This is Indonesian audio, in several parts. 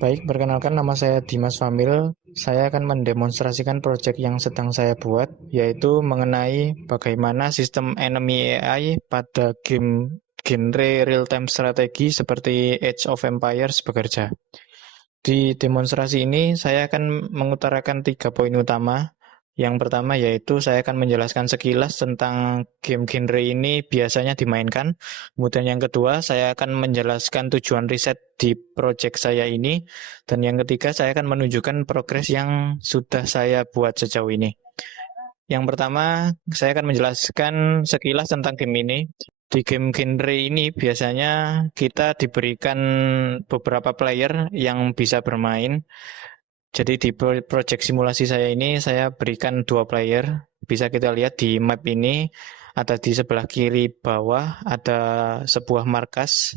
Baik, perkenalkan nama saya Dimas Famil. Saya akan mendemonstrasikan proyek yang sedang saya buat, yaitu mengenai bagaimana sistem enemy AI pada game genre real-time strategi seperti Age of Empires bekerja. Di demonstrasi ini, saya akan mengutarakan 3 poin utama. Yang pertama yaitu saya akan menjelaskan sekilas tentang game genre ini biasanya dimainkan. Kemudian yang kedua, saya akan menjelaskan tujuan riset di proyek saya ini. Dan yang ketiga, saya akan menunjukkan progres yang sudah saya buat sejauh ini. Yang pertama, saya akan menjelaskan sekilas tentang game ini. Di game genre ini biasanya kita diberikan beberapa player yang bisa bermain. Jadi di project simulasi saya ini saya berikan 2 player. Bisa kita lihat di map ini ada di sebelah kiri bawah ada sebuah markas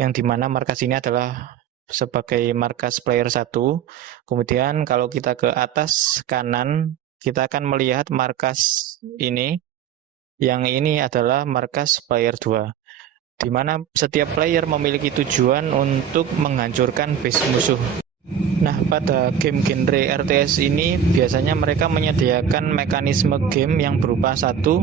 yang dimana markas ini adalah sebagai markas player 1. Kemudian kalau kita ke atas kanan kita akan melihat markas ini. Yang ini adalah markas player 2, di mana setiap player memiliki tujuan untuk menghancurkan base musuh. Nah, pada game genre RTS ini biasanya mereka menyediakan mekanisme game yang berupa satu,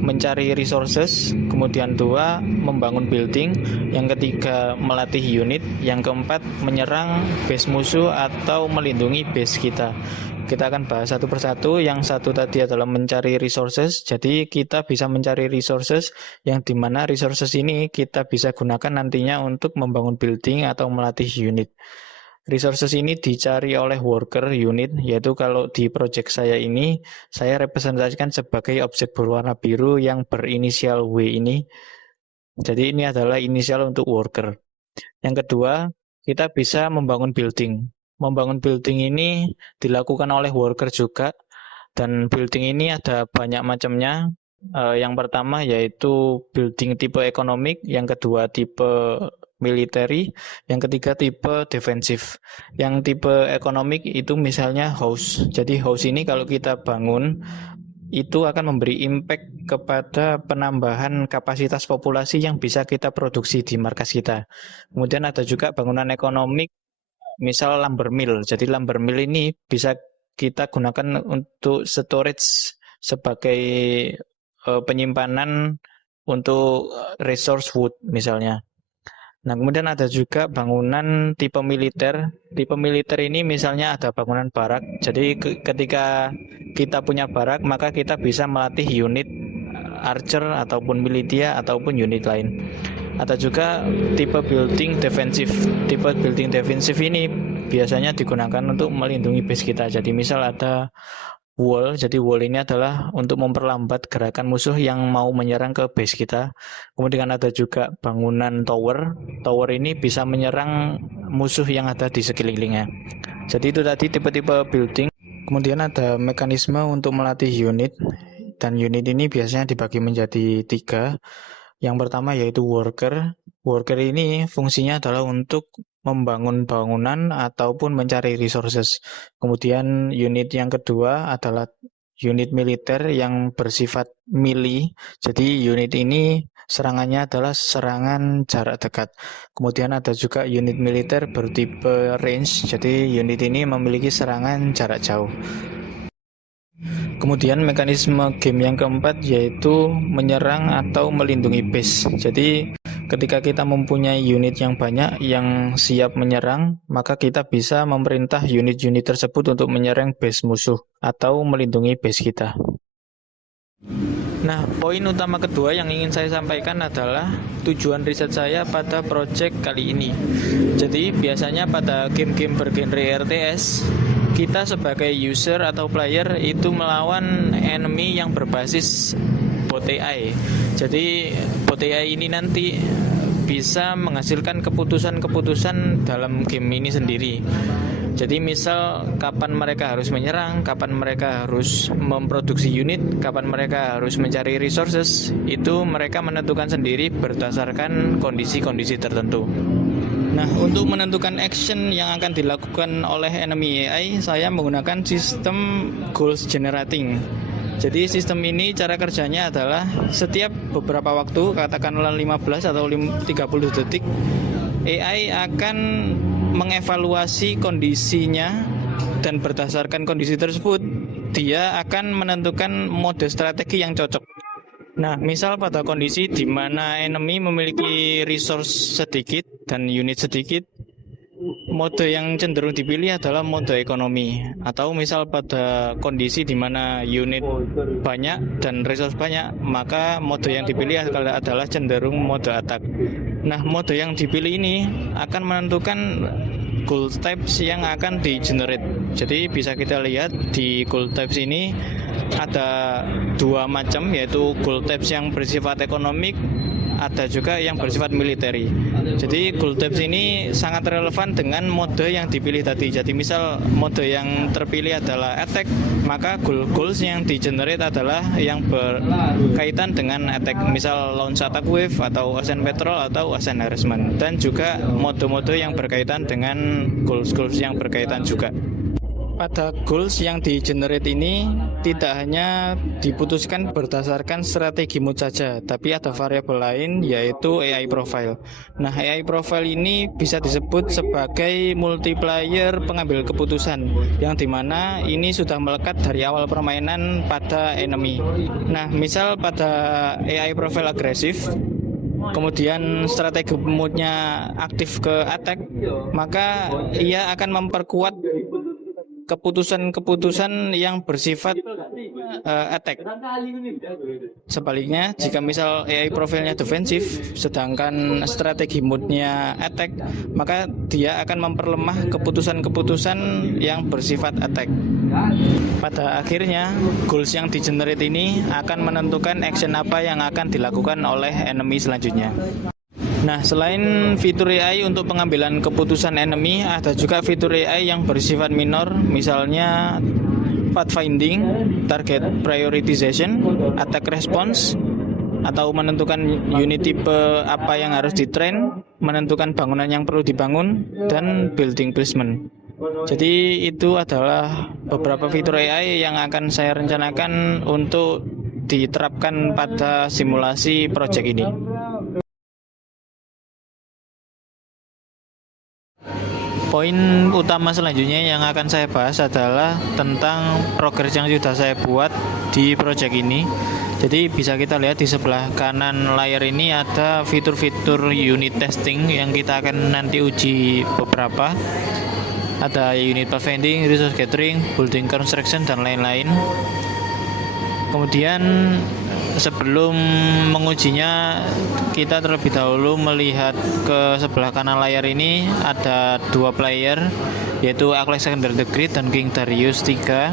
mencari resources, kemudian dua, membangun building, yang ketiga melatih unit, yang keempat menyerang base musuh atau melindungi base kita. Kita akan bahas satu persatu. Yang satu tadi adalah mencari resources. Jadi kita bisa mencari resources yang dimana resources ini kita bisa gunakan nantinya untuk membangun building atau melatih unit. Resources ini dicari oleh worker unit, yaitu kalau di project saya ini, saya representasikan sebagai objek berwarna biru yang berinisial W ini. Jadi ini adalah inisial untuk worker. Yang kedua, kita bisa membangun building. Membangun building ini dilakukan oleh worker juga, dan building ini ada banyak macamnya. Yang pertama yaitu building tipe ekonomik, yang kedua tipe military, yang ketiga tipe defensif. Yang tipe ekonomik itu misalnya house. Jadi house ini kalau kita bangun itu akan memberi impact kepada penambahan kapasitas populasi yang bisa kita produksi di markas kita. Kemudian ada juga bangunan ekonomik, misal lumber mill. Jadi lumber mill ini bisa kita gunakan untuk storage sebagai penyimpanan untuk resource wood misalnya. Nah, kemudian ada juga bangunan tipe militer. Tipe militer ini misalnya ada bangunan barak. Jadi ketika kita punya barak, maka kita bisa melatih unit archer ataupun militia ataupun unit lain. Ada juga tipe building defensif. Tipe building defensif ini biasanya digunakan untuk melindungi base kita. Jadi misal ada wall, jadi wall ini adalah untuk memperlambat gerakan musuh yang mau menyerang ke base kita. Kemudian ada juga bangunan tower. Tower ini bisa menyerang musuh yang ada di sekelilingnya. Jadi itu tadi tipe-tipe building. Kemudian ada mekanisme untuk melatih unit, dan unit ini biasanya dibagi menjadi 3. Yang pertama yaitu worker. Worker ini fungsinya adalah untuk membangun bangunan ataupun mencari resources. Kemudian unit yang kedua adalah unit militer yang bersifat melee. Jadi unit ini serangannya adalah serangan jarak dekat. Kemudian ada juga unit militer bertipe range. Jadi unit ini memiliki serangan jarak jauh. Kemudian mekanisme game yang keempat yaitu menyerang atau melindungi base. Jadi ketika kita mempunyai unit yang banyak yang siap menyerang, maka kita bisa memerintah unit-unit tersebut untuk menyerang base musuh atau melindungi base kita. Nah, poin utama kedua yang ingin saya sampaikan adalah tujuan riset saya pada project kali ini. Jadi biasanya pada game-game bergenre RTS, kita sebagai user atau player itu melawan enemy yang berbasis bot AI. Jadi bot AI ini nanti bisa menghasilkan keputusan-keputusan dalam game ini sendiri. Jadi misal kapan mereka harus menyerang, kapan mereka harus memproduksi unit, kapan mereka harus mencari resources, itu mereka menentukan sendiri berdasarkan kondisi-kondisi tertentu. Nah, untuk menentukan action yang akan dilakukan oleh enemy AI, saya menggunakan sistem goals generating. Jadi sistem ini cara kerjanya adalah setiap beberapa waktu, katakanlah 15 atau 30 detik, AI akan mengevaluasi kondisinya, dan berdasarkan kondisi tersebut dia akan menentukan mode strategi yang cocok. Nah, misal pada kondisi di mana enemy memiliki resource sedikit dan unit sedikit, mode yang cenderung dipilih adalah mode ekonomi. Atau misal pada kondisi di mana unit banyak dan resource banyak, maka mode yang dipilih adalah cenderung mode attack. Nah, mode yang dipilih ini akan menentukan goal types yang akan di-generate. Jadi bisa kita lihat di goal types ini ada dua macam, yaitu goal types yang bersifat ekonomik, ada juga yang bersifat military. Jadi goal types ini sangat relevan dengan mode yang dipilih tadi. Jadi misal mode yang terpilih adalah attack, maka goals yang di-generate adalah yang berkaitan dengan attack. Misal launch attack wave atau ascent patrol atau ascent harassment. Dan juga mode-mode yang berkaitan dengan goals yang berkaitan juga. Pada goals yang di-generate ini tidak hanya diputuskan berdasarkan strategi mood saja, tapi ada variabel lain yaitu AI profile. Nah, AI profile ini bisa disebut sebagai multiplier pengambil keputusan, yang dimana ini sudah melekat dari awal permainan pada enemy. Nah, misal pada AI profile agresif, kemudian strategi moodnya aktif ke attack, maka ia akan memperkuat keputusan-keputusan yang bersifat attack. Sebaliknya, jika misal AI profilnya defensif, sedangkan strategi moodnya attack, maka dia akan memperlemah keputusan-keputusan yang bersifat attack. Pada akhirnya, goals yang di-generate ini akan menentukan action apa yang akan dilakukan oleh enemy selanjutnya. Nah, selain fitur AI untuk pengambilan keputusan enemy, ada juga fitur AI yang bersifat minor, misalnya pathfinding, target prioritization, attack response, atau menentukan unit tipe apa yang harus ditrain, menentukan bangunan yang perlu dibangun, dan building placement. Jadi itu adalah beberapa fitur AI yang akan saya rencanakan untuk diterapkan pada simulasi project ini. Poin utama selanjutnya yang akan saya bahas adalah tentang progres yang sudah saya buat di project ini. Jadi bisa kita lihat di sebelah kanan layar ini ada fitur-fitur unit testing yang kita akan nanti uji beberapa. Ada unit pathfinding, resource gathering, building construction, dan lain-lain. Kemudian sebelum mengujinya, kita terlebih dahulu melihat ke sebelah kanan layar ini ada dua player, yaitu Alexander the Great dan King Darius III.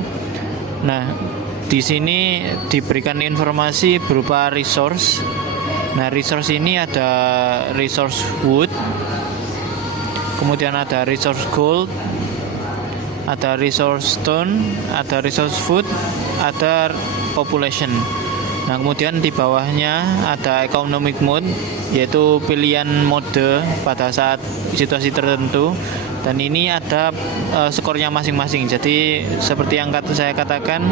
Nah, di sini diberikan informasi berupa resource. Nah, resource ini ada resource wood, kemudian ada resource gold, ada resource stone, ada resource food, ada population. Nah, kemudian di bawahnya ada economic mode, yaitu pilihan mode pada saat situasi tertentu, dan ini ada skornya masing-masing. Jadi seperti yang saya katakan,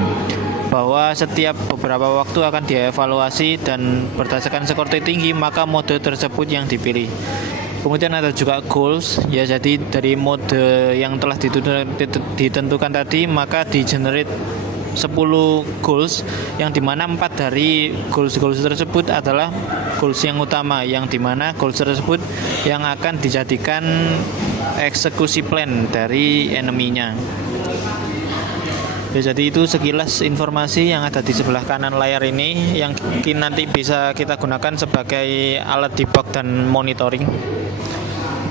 bahwa setiap beberapa waktu akan dievaluasi dan berdasarkan skor tertinggi maka mode tersebut yang dipilih. Kemudian ada juga goals, ya, jadi dari mode yang telah ditentukan tadi maka di-generate 10 goals, yang dimana 4 dari goals tersebut adalah goals yang utama, yang dimana goals tersebut yang akan dijadikan eksekusi plan dari enemy-nya. Ya, jadi itu sekilas informasi yang ada di sebelah kanan layar ini yang nanti bisa kita gunakan sebagai alat debug dan monitoring.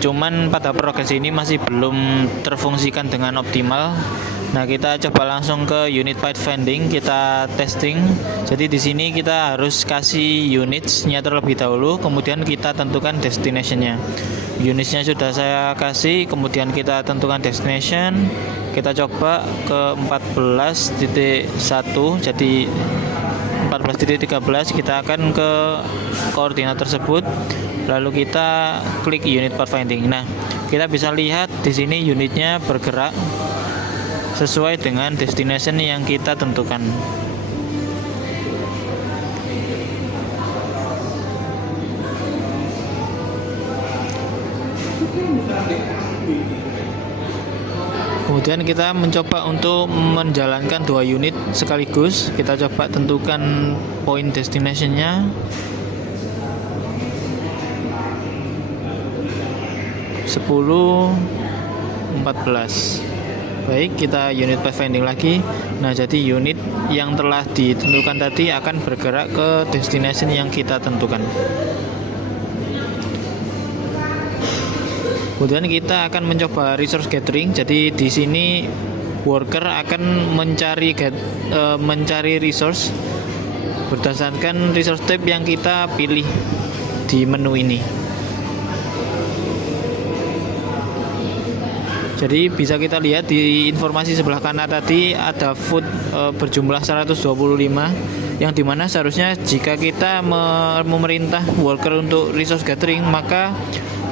Cuman pada progres ini masih belum terfungsikan dengan optimal. Nah, kita coba langsung ke unit pathfinding, kita testing. Jadi di sini kita harus kasih unitsnya terlebih dahulu, kemudian kita tentukan destination-nya. Unitsnya sudah saya kasih, kemudian kita tentukan destination. Kita coba ke 14.1, jadi 14.13 kita akan ke koordinat tersebut. Lalu kita klik unit pathfinding. Nah, kita bisa lihat di sini unitnya bergerak sesuai dengan destination yang kita tentukan. Kemudian kita mencoba untuk menjalankan 2 unit sekaligus. Kita coba tentukan point destination-nya. 10, 14. Baik, kita unit pathfinding lagi. Nah, jadi unit yang telah ditentukan tadi akan bergerak ke destination yang kita tentukan. Kemudian kita akan mencoba resource gathering. Jadi di sini worker akan mencari resource berdasarkan resource type yang kita pilih di menu ini. Jadi bisa kita lihat di informasi sebelah kanan tadi ada food berjumlah 125, yang dimana seharusnya jika kita memerintah worker untuk resource gathering, maka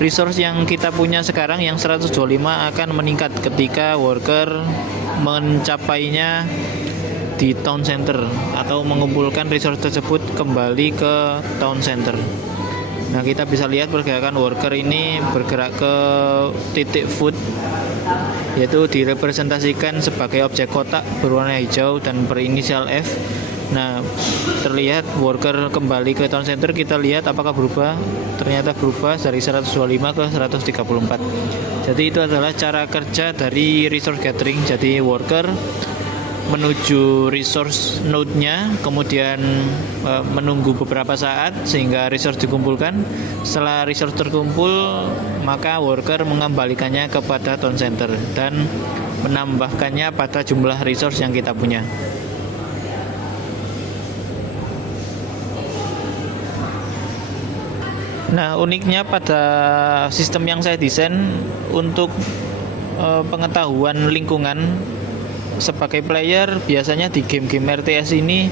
resource yang kita punya sekarang yang 125 akan meningkat ketika worker mencapainya di town center atau mengumpulkan resource tersebut kembali ke town center. Nah, kita bisa lihat pergerakan worker ini bergerak ke titik food, yaitu direpresentasikan sebagai objek kotak berwarna hijau dan berinisial F. Nah, terlihat worker kembali ke town center. Kita lihat apakah berubah. Ternyata berubah dari 125 ke 134. Jadi itu adalah cara kerja dari resource gathering. Jadi worker menuju resource node-nya, kemudian menunggu beberapa saat sehingga resource dikumpulkan. Setelah resource terkumpul, maka worker mengembalikannya kepada town center dan menambahkannya pada jumlah resource yang kita punya. Nah, uniknya pada sistem yang saya desain untuk pengetahuan lingkungan sebagai player, biasanya di game-game RTS ini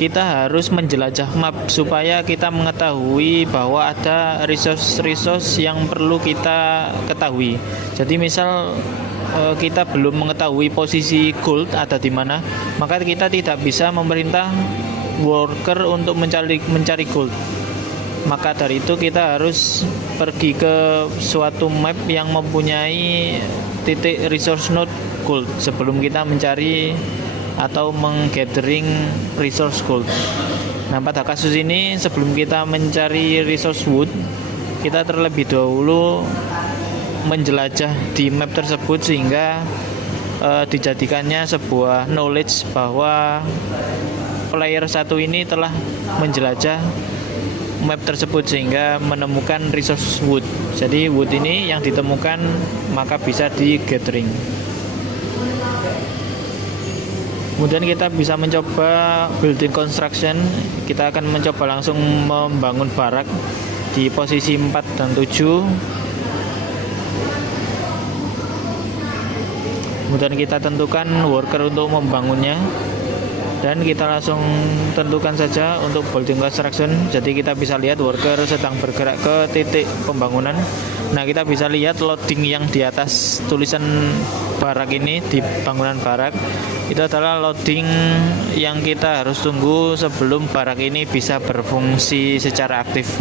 kita harus menjelajah map supaya kita mengetahui bahwa ada resource-resource yang perlu kita ketahui. Jadi misal kita belum mengetahui posisi gold ada di mana, maka kita tidak bisa memerintah worker untuk mencari gold. Maka dari itu kita harus pergi ke suatu map yang mempunyai titik resource node gold sebelum kita mencari atau menggathering resource gold. Nah, pada kasus ini sebelum kita mencari resource wood, kita terlebih dahulu menjelajah di map tersebut sehingga dijadikannya sebuah knowledge bahwa player satu ini telah menjelajah map tersebut sehingga menemukan resource wood. Jadi wood ini yang ditemukan maka bisa di gathering. Kemudian kita bisa mencoba building construction. Kita akan mencoba langsung membangun barak di posisi 4 dan 7. Kemudian kita tentukan worker untuk membangunnya. Dan kita langsung tentukan saja untuk building construction. Jadi kita bisa lihat worker sedang bergerak ke titik pembangunan. Nah, kita bisa lihat loading yang di atas tulisan barak ini di bangunan barak. Itu adalah loading yang kita harus tunggu sebelum barak ini bisa berfungsi secara aktif.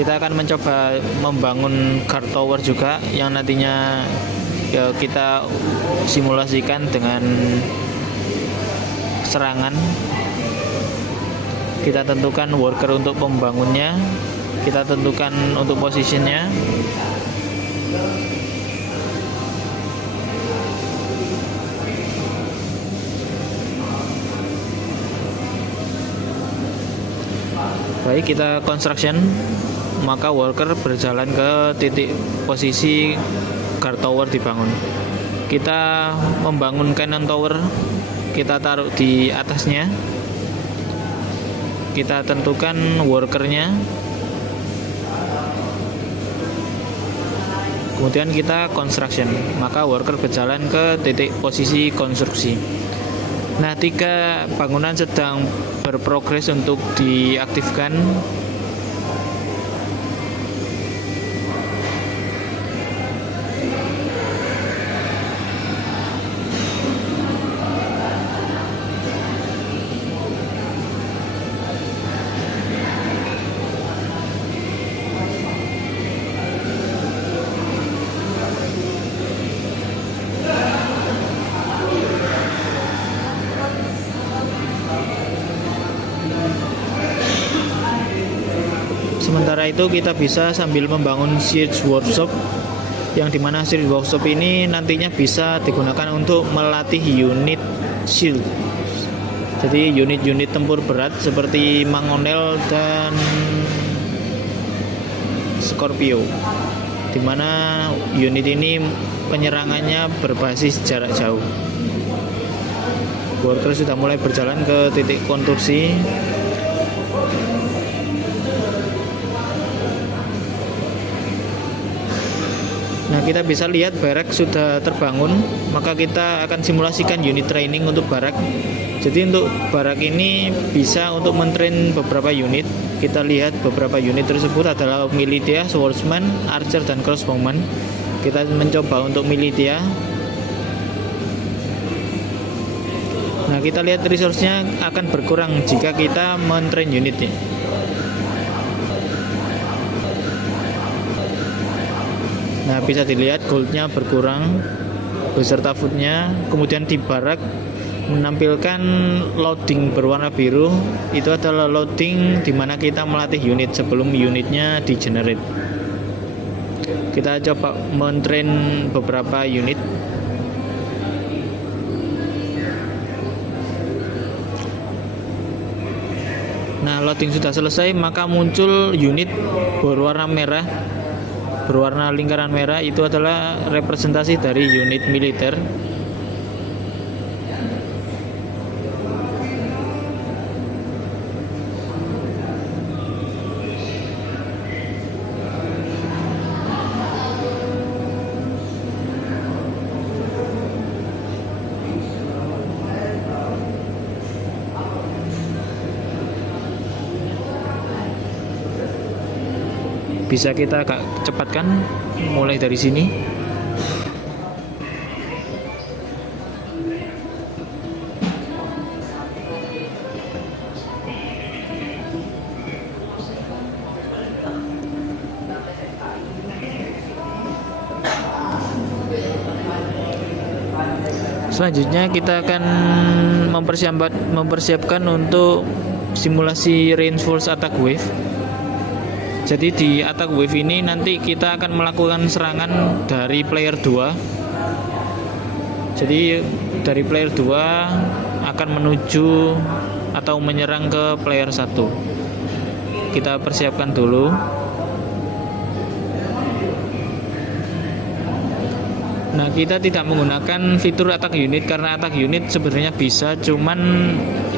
Kita akan mencoba membangun guard tower juga yang nantinya kita simulasikan dengan serangan. Kita tentukan worker untuk membangunnya, kita tentukan untuk posisinya. Baik, kita construction, maka worker berjalan ke titik posisi guard tower dibangun. Kita membangun cannon tower, kita taruh di atasnya. Kita tentukan workernya. Kemudian kita construction, maka worker berjalan ke titik posisi konstruksi. Nah, 3 bangunan sedang berprogres untuk diaktifkan. setelah itu kita bisa sambil membangun siege workshop, yang dimana siege workshop ini nantinya bisa digunakan untuk melatih unit shield. Jadi unit-unit tempur berat seperti Mangonel dan Scorpio, dimana unit ini penyerangannya berbasis jarak jauh. Worker sudah mulai berjalan ke titik konstruksi. Nah, kita bisa lihat barak sudah terbangun, maka kita akan simulasikan unit training untuk barak. Jadi untuk barak ini bisa untuk mentrain beberapa unit. Kita lihat beberapa unit tersebut adalah militia, swordsman, archer, dan crossbowman. Kita mencoba untuk militia. Nah, kita lihat resource-nya akan berkurang jika kita mentrain unitnya. Nah, bisa dilihat goldnya berkurang beserta foodnya. Kemudian di barak menampilkan loading berwarna biru. Itu adalah loading di mana kita melatih unit sebelum unitnya di generate. Kita coba mentrain beberapa unit. Nah, loading sudah selesai, maka muncul unit berwarna merah, berwarna lingkaran merah. Itu adalah representasi dari unit militer. Bisa kita agak cepatkan mulai dari sini. Selanjutnya kita akan mempersiapkan untuk simulasi reinforced attack wave. Jadi di attack wave ini nanti kita akan melakukan serangan dari player 2. Jadi dari player 2 akan menuju atau menyerang ke player 1. Kita persiapkan dulu. Nah, kita tidak menggunakan fitur attack unit karena attack unit sebenarnya bisa, cuman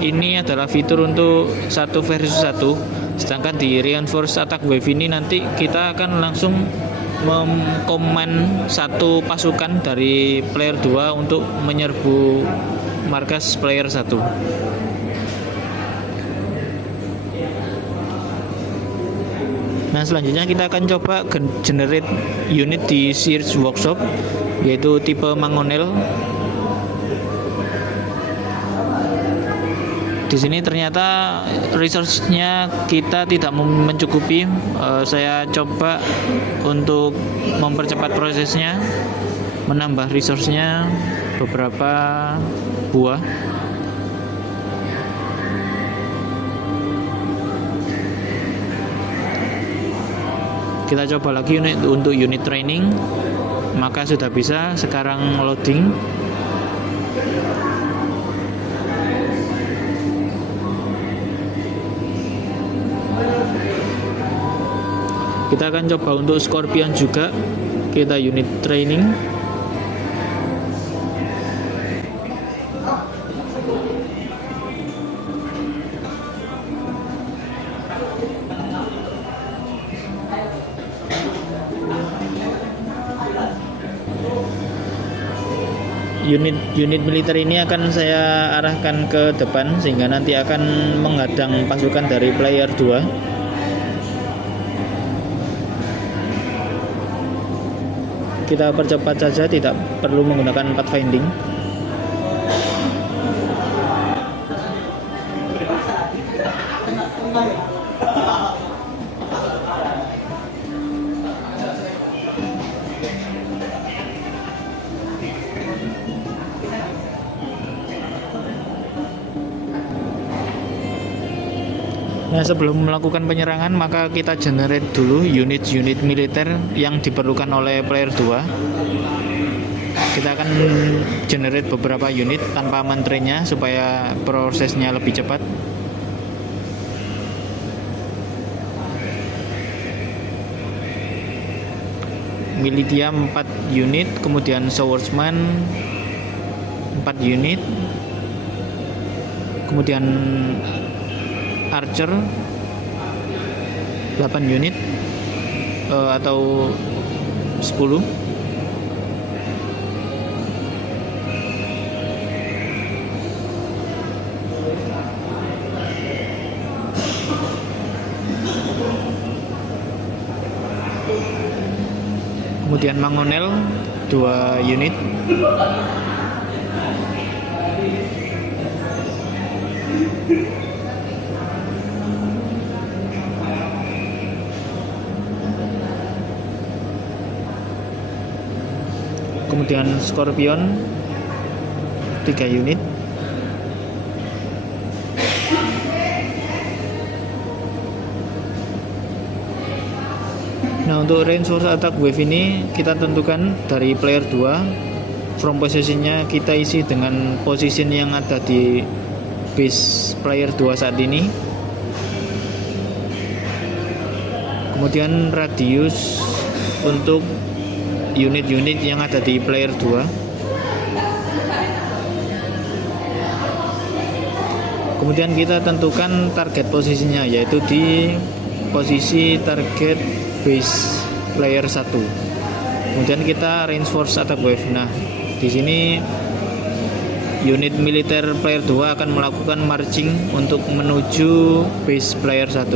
ini adalah fitur untuk 1 versus 1. Sedangkan di reinforced attack wave ini nanti kita akan langsung mengcommand satu pasukan dari player 2 untuk menyerbu markas player 1. Nah, selanjutnya kita akan coba generate unit di siege workshop, yaitu tipe Mangonel. Di sini ternyata resource-nya kita tidak mencukupi. Saya coba untuk mempercepat prosesnya, menambah resource-nya beberapa buah. Kita coba lagi untuk unit training, maka sudah bisa sekarang loading. Kita akan coba untuk Scorpion juga, kita unit training. Unit militer ini akan saya arahkan ke depan sehingga nanti akan menghadang pasukan dari player 2. Kita percepat saja, tidak perlu menggunakan pathfinding. Nah, sebelum melakukan penyerangan, maka kita generate dulu unit-unit militer yang diperlukan oleh player 2. Kita akan generate beberapa unit tanpa mentrainnya supaya prosesnya lebih cepat. Militia 4 unit, kemudian swordsman 4 unit, kemudian archer 8 unit atau 10. Kemudian mangonel 2 unit. Kemudian Scorpion 3 unit. Nah, untuk reinforce attack wave ini kita tentukan dari player 2. From positionnya kita isi dengan position yang ada di base player 2 saat ini. Kemudian radius untuk unit-unit yang ada di player 2. Kemudian kita tentukan target posisinya, yaitu di posisi target base player 1. Kemudian kita reinforce attack wave. Nah, di sini unit militer player 2 akan melakukan marching untuk menuju base player 1.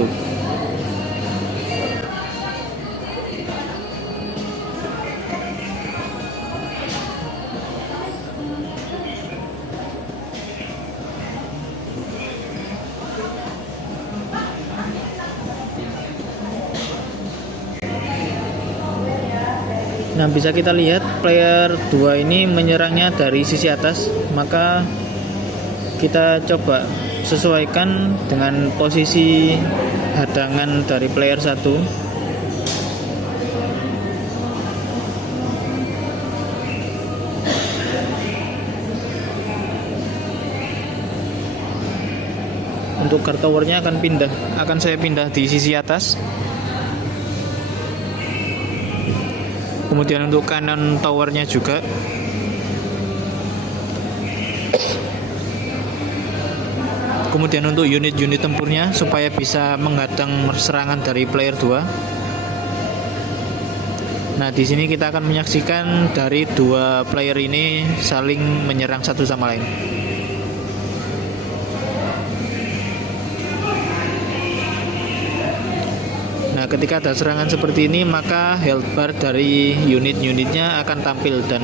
Nah, bisa kita lihat player 2 ini menyerangnya dari sisi atas, maka kita coba sesuaikan dengan posisi hadangan dari player 1. Untuk guard towernya akan saya pindah di sisi atas. Kemudian untuk cannon towernya juga. Kemudian untuk unit-unit tempurnya supaya bisa menghadang serangan dari player 2. Nah, di sini kita akan menyaksikan dari dua player ini saling menyerang satu sama lain. Nah, ketika ada serangan seperti ini, maka health bar dari unit-unitnya akan tampil dan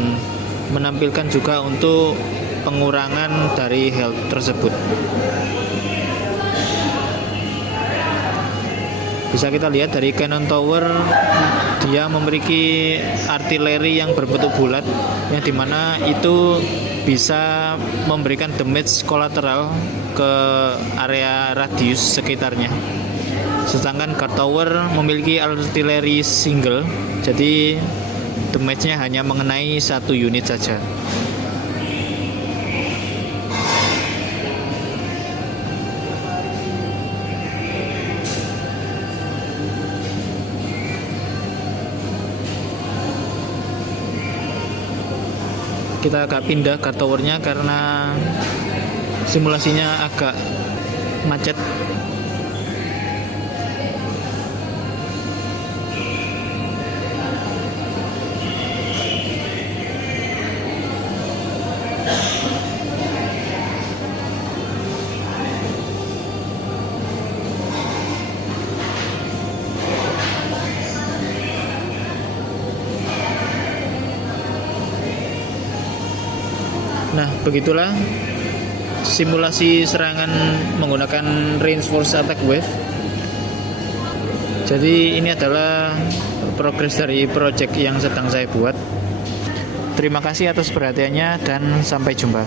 menampilkan juga untuk pengurangan dari health tersebut. Bisa kita lihat dari cannon tower, dia memiliki artileri yang berbentuk bulat, yang dimana itu bisa memberikan damage kolateral ke area radius sekitarnya. Sedangkan guard tower memiliki artileri single, jadi damage-nya hanya mengenai satu unit saja. Kita agak pindah guard towernya karena simulasinya agak macet. Nah, begitulah simulasi serangan menggunakan reinforced attack wave. Jadi ini adalah progres dari project yang sedang saya buat. Terima kasih atas perhatiannya dan sampai jumpa.